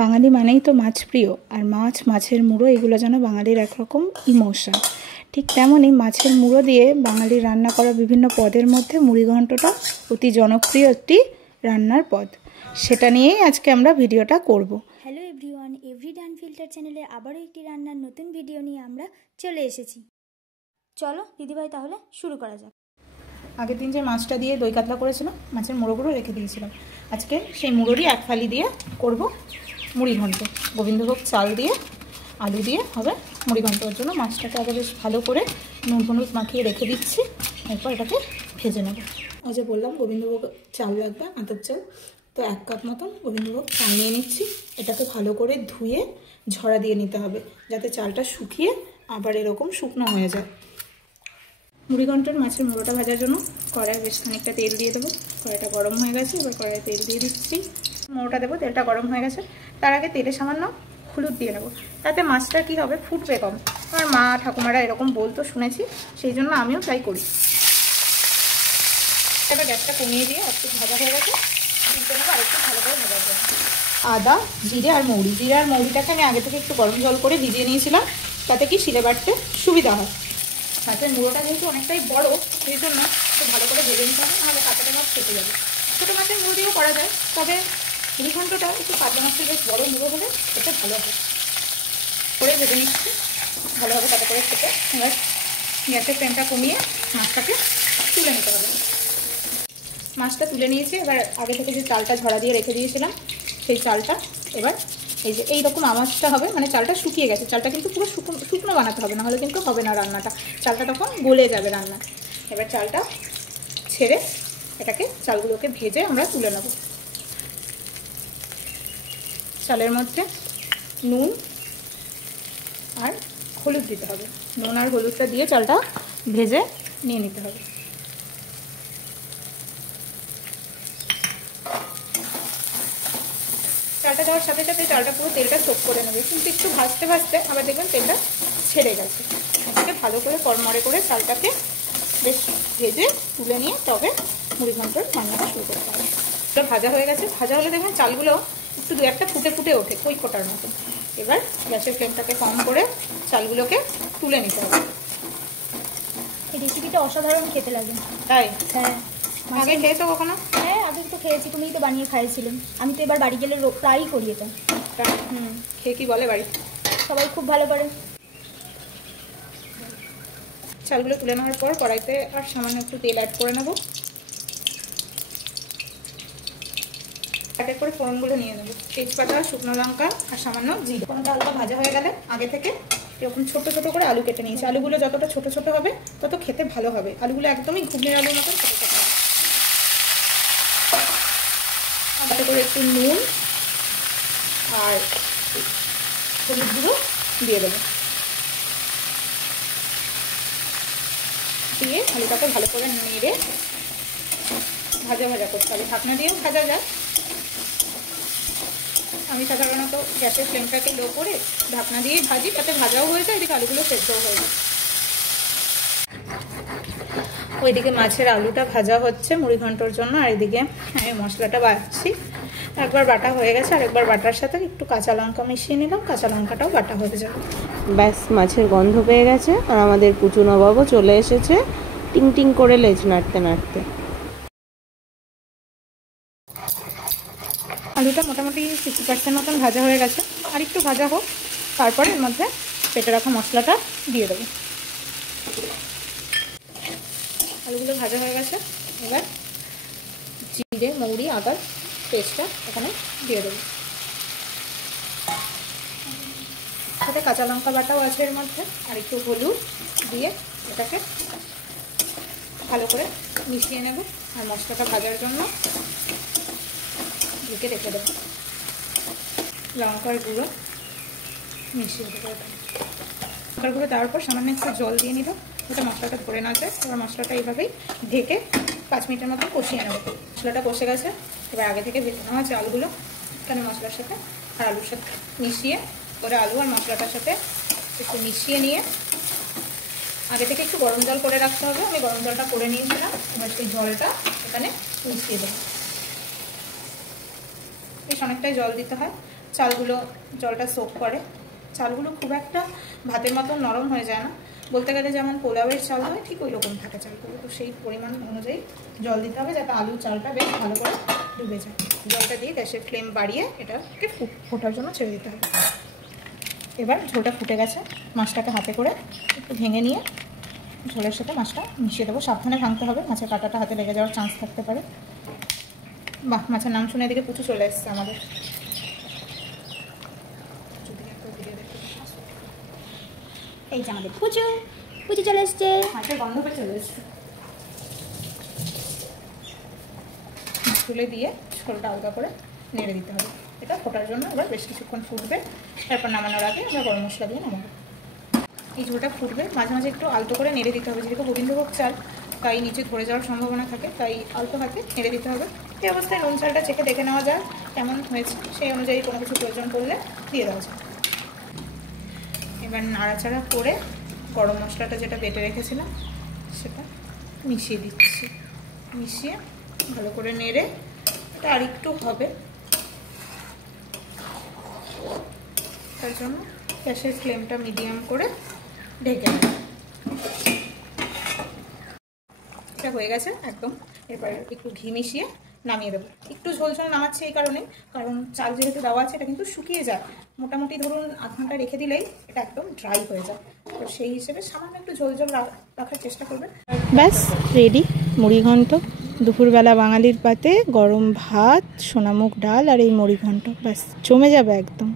বাঙালি মানেই তো মাছ প্রিয়, আর মাছ, মাছের মুড়ো এগুলো যেন বাঙালির একরকম ইমোশন। ঠিক তেমনই মাছের মুড়ো দিয়ে বাঙালির রান্না করা বিভিন্ন পদের মধ্যে মুড়িঘণ্টটা অতি জনপ্রিয় একটি রান্নার পদ। সেটা নিয়েই আজকে আমরা ভিডিওটা করব। হ্যালো এভরিওয়ান, এভরিডে আনফিল্টার চ্যানেলে আবারও একটি রান্নার নতুন ভিডিও নিয়ে আমরা চলে এসেছি। চলো দিদিভাই, তাহলে শুরু করা যাক। আগের দিন যে মাছটা দিয়ে দই কাতলা করেছিলাম, মাছের মুড়োগুলো রেখে দিয়েছিলাম। আজকে সেই মুড়োরই এক ফালি দিয়ে করব মুড়িঘণ্ট। গোবিন্দভোগ চাল দিয়ে আলু দিয়ে হবে মুড়িঘণ্টর জন্য মাছটাকে আগে বেশ ভালো করে নুন হলুদ মাখিয়ে রেখে দিচ্ছি। এরপর এটাকে ভেজে নেব। ওই যে বললাম গোবিন্দভোগ চাল লাগবে, আতপ চাল, তো 1 কাপ মতন গোবিন্দভোগ চাল নিয়ে নিচ্ছি। এটাকে ভালো করে ধুয়ে ঝরা দিয়ে নিতে হবে, যাতে চালটা শুকিয়ে আবার এরকম শুকনো হয়ে যায়। মুড়িঘণ্টের মাছের মুড়োটা ভাজার জন্য কড়াই বেশ খানিকটা তেল দিয়ে দেবো। কড়াইটা গরম হয়ে গেছে, এবার কড়াই তেল দিয়ে দিচ্ছি। মুড়োটা দেবো, তেলটা গরম হয়ে গেছে। তার আগে তেলে সামান্য হলুদ দিয়ে নেবো, তাতে মাছটা কী হবে, ফুটবে কম। আমার মা ঠাকুমারা এরকম বলতো শুনেছি, সেই জন্য আমিও তাই করি। এবার গ্যাসটা কমিয়ে দিয়ে একটু ভাজা হয়ে গেছে, তুলতে নেবো আর একটু ভালো করে ভাজার জন্য। আদা, জিরে আর মৌরি, জিরে আর মৌরিটাকে আমি আগে থেকে একটু গরম জল করে ভিজিয়ে নিয়েছিলাম, তাতে কি শিলে বাটতে সুবিধা হয়। মাছের মুড়োটা যেহেতু অনেকটাই বড়, সেই জন্য একটু ভালো করে ভেজে নিতে হবে, নাহলে কাঁচাটা মাছ খেতে যাবে। ছোটো মাছের মুড়ো দিয়েও করা যায়, তবে মুড়িঘণ্টটা একটু কাতলা মাছের বেশ বড়ো মুড়ো হলে এটা ভালো হবে। করে ভেজে নিচ্ছি ভালোভাবে, তাতে করে খেতে। এবার গ্যাসের ফ্লেমটা কমিয়ে মাছটাকে তুলে নিতে হবে। মাছটা তুলে নিয়েছি। এবার আগে থেকে যে চালটা ঝরা দিয়ে রেখে দিয়েছিলাম, সেই চালটা এবার এই যে এইরকম আওয়াজটা হবে, মানে চালটা শুকিয়ে গেছে। চালটা কিন্তু পুরো শুকনো বানাতে হবে, নাহলে কিন্তু হবে না রান্নাটা। চালটা তখন গলে যাবে রান্না। এবার চালটা ছেড়ে এটাকে চালগুলোকে ভেজে আমরা তুলে নেব। চালের মধ্যে নুন আর হলুদ দিতে হবে। নুন আর হলুদটা দিয়ে চালটা ভেজে নিয়ে নিতে হবে। চালটা দেওয়ার সাথে সাথে চালটা পুরো তেলটা চোখ করে নেবে, কিন্তু একটু ভাজতে ভাজতে আবার দেখবেন তেলটা ছেড়ে গেছে। এটাকে ভালো করে কড়মড়ে করে চালটাকে বেশ ভেজে তুলে নিয়ে তবে মুড়িঘণ্টর রান্নাটা শুরু করতে হবে। এটা ভাজা হয়ে গেছে। ভাজা হলে দেখবেন চালগুলো একটু দু একটা ফুটে ফুটে ওঠে, কই ফোটার মতো। এবার গ্যাসের ফ্লেমটাকে কম করে চালগুলোকে তুলে নিতে হবে। এই রেসিপিটা অসাধারণ খেতে লাগে। তাই? হ্যাঁ। আগে খেয়েছো কখনো? হ্যাঁ, আগে তো খেয়েছি, তুমিই তো বানিয়ে খাইয়েছিলে। আমি তো এবার বাড়ি গেলে প্রায়ই করি এটা। খেয়ে কি বলে বাড়ি? সবাই খুব ভালো করে। চালগুলো তুলে নেওয়ার পর কড়াইতে আর সামান্য একটু তেল অ্যাড করে নেব। এক এক করে ফোড়নগুলো নিয়ে নেব। তেজপাতা, শুকনো লঙ্কা আর সামান্য জিরে। ফোড়নটা হালকা ভাজা হয়ে গেলে আগে থেকে এরকম ছোট ছোট করে আলু কেটে নিয়েছি। আলুগুলো যতটা ছোট ছোট হবে তত খেতে ভালো হবে। আলুগুলো একদমই ঘুগনির আলুর মতন ছোট ছোট হবে। তাতে করে একটু নুন আর হলুদ গুঁড়ো দিয়ে দেবো। দিয়ে আলুটাকে ভালো করে নেড়ে ভাজা ভাজা করতে হবে। ঢাকনা দিয়েও ভাজা যায়। আমি সাধারণত গ্যাসের ফ্লেমটাকে লো করে ঢাকনা দিয়েই ভাজি, তাতে ভাজাও হয়ে যায়, এদিকে আলুগুলো সেদ্ধও হয়ে যায়। ওইদিকে মাছের আলুটা ভাজা হচ্ছে মুড়িঘণ্টর জন্য, আর এদিকে আমি মশলাটা বাটছি। একবার বাটা হয়ে গেছে, আর একবার বাটার সাথে একটু কাঁচা লঙ্কা মিশিয়ে নিলাম। কাঁচা লঙ্কাটাও বাটা হয়ে যাবে। ব্যাস, মাছের গন্ধ পেয়ে গেছে, আর আমাদের পুচু নবাবও চলে এসেছে টিং টিং করে লেজ নাড়তে নাড়তে। আলুটা মোটামুটি 60% মতন ভাজা হয়ে গেছে, আর একটু ভাজা হোক। তারপরে এর মধ্যে পেটে রাখা মশলাটা দিয়ে দেবো। আলুগুলো ভাজা হয়ে গেছে। এবার জিরে, মৌরি, আদার পেস্টটা এখানে দিয়ে দেবো। সাথে কাঁচা লঙ্কা বাটাও আছে এর মধ্যে, আর একটু হলুদ দিয়ে এটাকে ভালো করে মিশিয়ে নেব। আর মশলাটা ভাজার জন্য ঢেকে রেখে দেবো। লঙ্কার গুঁড়ো মিশিয়ে দেবো। লঙ্কার গুঁড়ো দেওয়ার পর সামান্য একটু জল দিয়ে নিল, ওটা মশলাটা ধরে না যায়। এবার মশলাটা এইভাবেই ঢেকে 5 মিনিটের মতো কষিয়ে নেব। মশলাটা কষে গেছে। এবার আগে থেকে ভেজে নেওয়া চালগুলো এখানে মশলার সাথে আর আলুর সাথে মিশিয়ে করে আলু আর মশলাটার সাথে একটু মিশিয়ে নিয়ে আগে থেকে একটু গরম জল করে রাখতে হবে। আমি গরম জলটা করে নিয়েছিলাম। এবার সেই জলটা এখানে মিশিয়ে দেবো। বেশ অনেকটাই জল দিতে হয়। চালগুলো জলটা সোক করে। চালগুলো খুব একটা ভাতের মতন নরম হয়ে যায় না, বলতে গেলে যেমন পোলাওয়ের চাল হয় ঠিক ওই রকম থাকে চালগুলো। তো সেই পরিমাণ অনুযায়ী জল দিতে হবে যাতে আলু চালটা বেশ ভালো করে ডুবে যায়। জলটা দিয়ে গ্যাসের ফ্লেম বাড়িয়ে এটাকে ফোটার জন্য ছেড়ে দিতে হবে। এবার ঝোলটা ফুটে গেছে, মাছটাকে হাতে করে একটু ভেঙে নিয়ে ঝোলের সাথে মাছটা মিশিয়ে দেবো। সাবধানে ভাঙতে হবে, মাছের কাঁটাটা হাতে লেগে যাওয়ার চান্স থাকতে পারে। বাহ, মাছের নাম শুনে এদিকে পুচু চলে এসছে আমাদের। এই যে আমাদের পুচু চলে এসছে, মাছের গন্ধ পেয়ে চলে এসছে। তুলে দিয়ে ঝোলটা হালকা করে নেড়ে দিতে হবে। এটা ফোটার জন্য এবার বেশ কিছুক্ষণ ফুটবে, তারপর নামানোর আগে আমরা গরম মশলা দিয়ে নামাবো। এই ঝোলটা ফুটবে, মাঝে মাঝে একটু আলতো করে নেড়ে দিতে হবে, যেহেতু গোবিন্দভোগ চাল তাই নিচে ধরে যাওয়ার সম্ভাবনা থাকে, তাই আলতো হাতে নেড়ে দিতে হবে। এই অবস্থায় নুন চালটা চেখে দেখে নেওয়া যায় কেমন হয়েছে, সেই অনুযায়ী কোনো কিছু প্রয়োজন পড়লে দিয়ে দেওয়া যায়। এবার নাড়াচাড়া করে গরম মশলাটা যেটা বেটে রেখেছিলাম সেটা মিশিয়ে দিচ্ছি। মিশিয়ে ভালো করে নেড়ে এটা আর একটু হবে, তার জন্য গ্যাসের ফ্লেমটা মিডিয়াম করে ঢেকে দেব। এটা হয়ে গেছে একদম। এবার একটু ঘি মিশিয়ে নামিয়ে দেবো। একটু ঝোল ঝোল নামাচ্ছে এই কারণে, কারণ চাল যেহেতু দেওয়া আছে এটা কিন্তু শুকিয়ে যায়, মোটামুটি ধরুন আধ ঘন্টা রেখে দিলেই এটা একদম ড্রাই হয়ে যায়। তো সেই হিসেবে সামান্য একটু ঝোল ঝোল রাখার চেষ্টা করবে। ব্যাস রেডি মুড়ি ঘন্ট। দুপুরবেলা বাঙালির পাতে গরম ভাত, সোনামুগ ডাল আর এই মুড়ি ঘন্ট, ব্যাস জমে যাবে একদম।